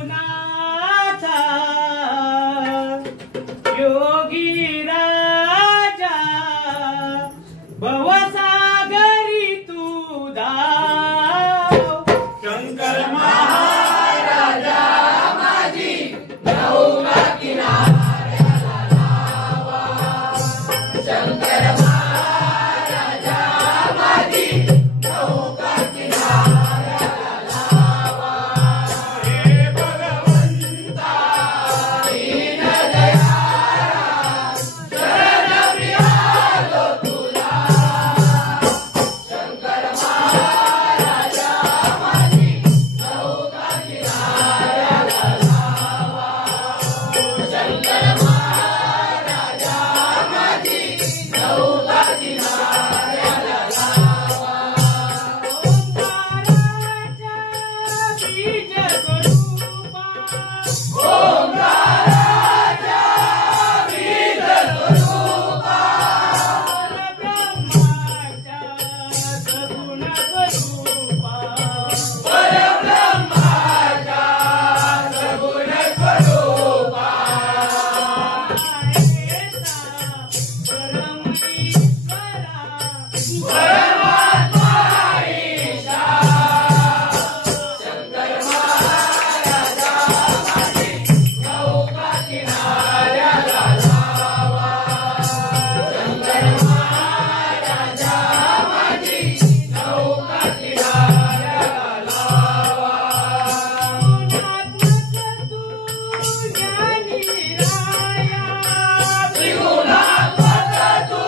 सद्गुरुनाथा योगी राजा भवसागरी तू धाव शंकर महाराजा माझी नौका किनाऱ्याला लावा शंकर महाराजा माझी नौका किनाऱ्याला लावा हे भगवंता दीनदयाळा शरण मी आलो तुला शंकर महाराजा माझी नौका किनाऱ्याला लावा शंकर महाराजा माझी नौका किनाऱ्याला लावा ओंकाराच्या बीज स्वरूपा परब्रह्माच्या सगुण स्वरूपा परब्रह्माच्या सगुण स्वरूपा परमात्मा ईशा शंकर महाराजा माझी नौका किनाऱ्याला लावा शंकर महाराजा माझी नौका किनाऱ्याला लावा त्रिगुणात्मक तू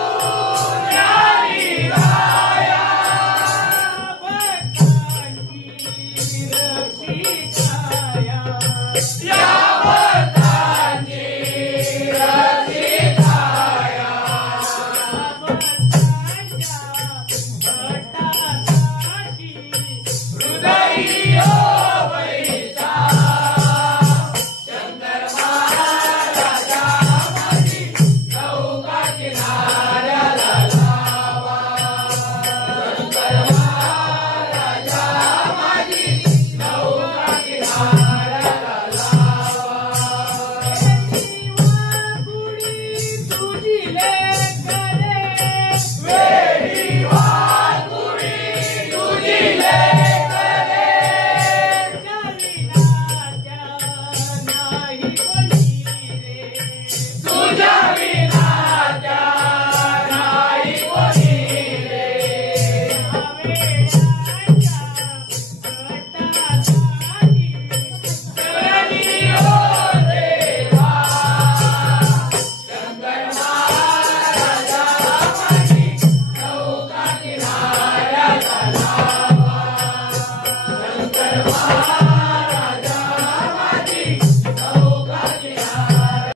ज्ञानी राया भक्तांची रक्षिताया या भक्तांची रक्षिताया भक्तांच्या भटासाठी हृदयी बैठा शंकर महाराजा माझी नौका किनाऱ्याला लावा शंकर महाराजा माझी नौका किनाऱ्याला लावा वेळी वाकुळी तुझी लेकरे तुझ्या विनाच्या नाही कोणी रे शरणी हो देवा शंकर महाराजा माझी नौका किनाऱ्याला लावा शंकर महाराजा